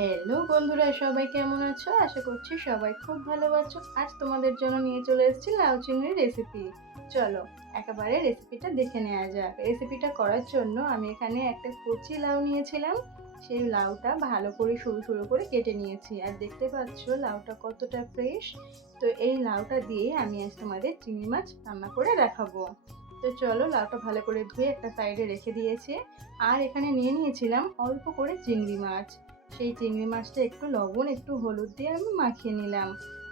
Hello বন্ধুরা, সবাই কেমন আছো? আশা করছি সবাই খুব ভালো আছো। আজ তোমাদের জন্য নিয়ে চলে এসেছি লাউ চিংড়ির রেসিপি। চলো একেবারে রেসিপিটা দেখে নেওয়া যাক। রেসিপিটা করার জন্য আমি এখানে একটা কচি লাউ নিয়েছিলাম। সেই লাউটা ভালো করে সরু সরু করে কেটে নিয়েছি। আর দেখতে পাচ্ছ লাউটা কতটা ফ্রেশ। তো এই লাউটা দিয়ে আমি আজ তোমাদের চিংড়ি মাছ রান্না করে দেখাবো। তো চলো লাউটা ভালো করে ধুয়ে একটা সাইডে রেখে দিয়েছি। আর এখানে নিয়ে নিয়েছিলাম অল্প করে চিংড়ি মাছ। সেই চিংড়ি মাছটা একটু লবণ একটু হলুদ দিয়ে আমি মাখিয়ে নিলাম।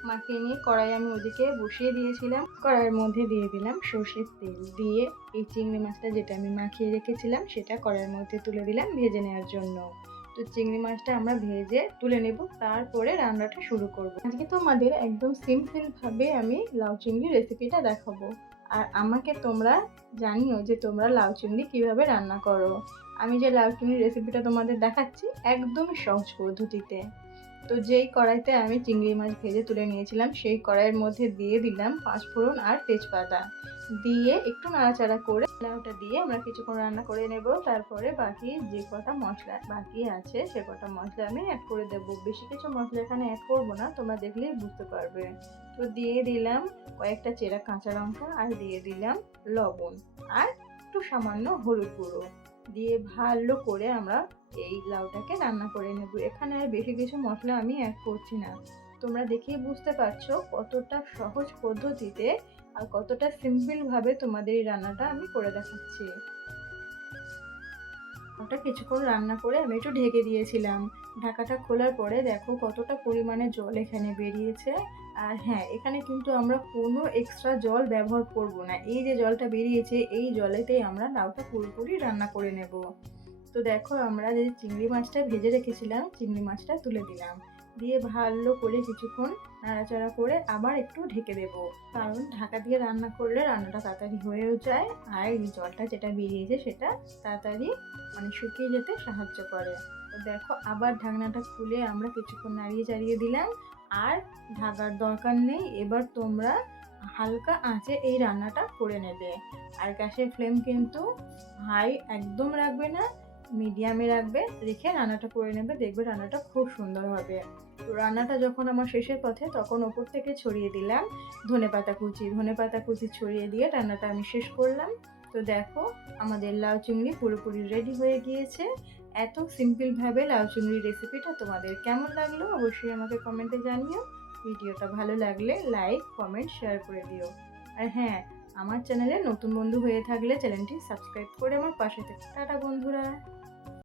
মাখিয়ে নিয়ে কড়াই আমি ওদিকে বসিয়ে দিয়েছিলাম। কড়াইয়ের মধ্যে দিয়ে দিলাম সর্ষের তেল, দিয়ে এই চিংড়ি মাছটা যেটা আমি মাখিয়ে রেখেছিলাম সেটা কড়াইয়ের মধ্যে তুলে দিলাম ভেজে নেওয়ার জন্য। তো চিংড়ি মাছটা আমরা ভেজে তুলে নেব, তারপরে রান্নাটা শুরু করব। আজকে তোমাদের একদম সিম্পল ভাবে আমি লাউ চিংড়ি রেসিপিটা দেখাবো। আর আমাকে তোমরা জানিও যে তোমরা লাউ চিংড়ি কিভাবে রান্না করো। আমি যে লাউ চিংড়ির রেসিপিটা তোমাদের দেখাচ্ছি একদমই সহজ পদ্ধতিতে। তো যেই কড়াইতে আমি চিংড়ি মাছ ভেজে তুলে নিয়েছিলাম সেই কড়াইয়ের মধ্যে দিয়ে দিলাম পাঁচফোড়ন আর তেজপাতা, দিয়ে একটু নাড়াচাড়া করে লাউটা দিয়ে আমরা কিছুক্ষণ রান্না করে নেব। তারপরে বাকি যে কটা মশলা বাকি আছে সে কটা মশলা আমি অ্যাড করে দেবো। বেশি কিছু মশলা এখানে অ্যাড করবো না, তোমরা দেখলেই বুঝতে পারবে। তো দিয়ে দিলাম কয়েকটা চেরা কাঁচা লঙ্কা, আর দিয়ে দিলাম লবণ, আর একটু সামান্য হলুদ গুঁড়ো দিয়ে ভালো করে আমরা এই লাউটাকে রান্না করে নেব। এখানে আর বেশি কিছু মশলা আমি অ্যাড করছি না। তোমরা দেখেই বুঝতে পারছো কতটা সহজ পদ্ধতিতে আর কতটা সিম্পল ভাবে তোমাদের এই রান্নাটা আমি করে দেখাচ্ছি। ওটা কিছুক্ষণ রান্না করে আমি একটু ঢেকে দিয়েছিলাম। ঢাকাটা খোলার পরে দেখো কতটা পরিমাণে জল এখানে বেরিয়েছে। আর হ্যাঁ, এখানে কিন্তু আমরা কোনো এক্সট্রা জল ব্যবহার করব না। এই যে জলটা বেরিয়েছে এই জলেতেই আমরা লাউটা পুরোপুরি রান্না করে নেব। তো দেখো আমরা যে চিংড়ি মাছটা ভেজে রেখেছিলাম চিংড়ি মাছটা তুলে দিলাম, দিয়ে ভালো করে কিছুক্ষণ নাড়াচাড়া করে আবার একটু ঢেকে দেবো। কারণ ঢাকা দিয়ে রান্না করলে রান্নাটা তাড়াতাড়ি হয়েও যায়, আর এই জলটা যেটা বেরিয়েছে সেটা তাড়াতাড়ি শুকিয়ে যেতে সাহায্য করে। তো দেখো আবার ঢাকনাটা খুলে আমরা কিছুক্ষণ নাড়িয়ে চাড়িয়ে দিলাম। আর ঢাকার দরকার নেই, এবার তোমরা হালকা আঁচে এই রান্নাটা করে নেবে। আর গ্যাসের ফ্লেম কিন্তু হাই একদম রাখবে না, মিডিয়ামে রাখবে, রেখে রান্নাটা করে নেবে, দেখবে রান্নাটা খুব সুন্দর হবে। তো রান্নাটা যখন আমার শেষের পথে তখন ওপর থেকে ছড়িয়ে দিলাম ধনেপাতা কুচি ছড়িয়ে দিয়ে রান্নাটা আমি শেষ করলাম। তো দেখো আমাদের লাউ চিংড়ি পুরোপুরি রেডি হয়ে গিয়েছে। এত সিম্পলভাবে লাউ চিংড়ি রেসিপিটা তোমাদের কেমন লাগলো অবশ্যই আমাকে কমেন্টে জানিও। ভিডিওটা ভালো লাগলে লাইক কমেন্ট শেয়ার করে দিও। আর হ্যাঁ, আমার চ্যানেলে নতুন বন্ধু হয়ে থাকলে চ্যানেলটি সাবস্ক্রাইব করে আমার পাশে থেকে। টাটা বন্ধুরা।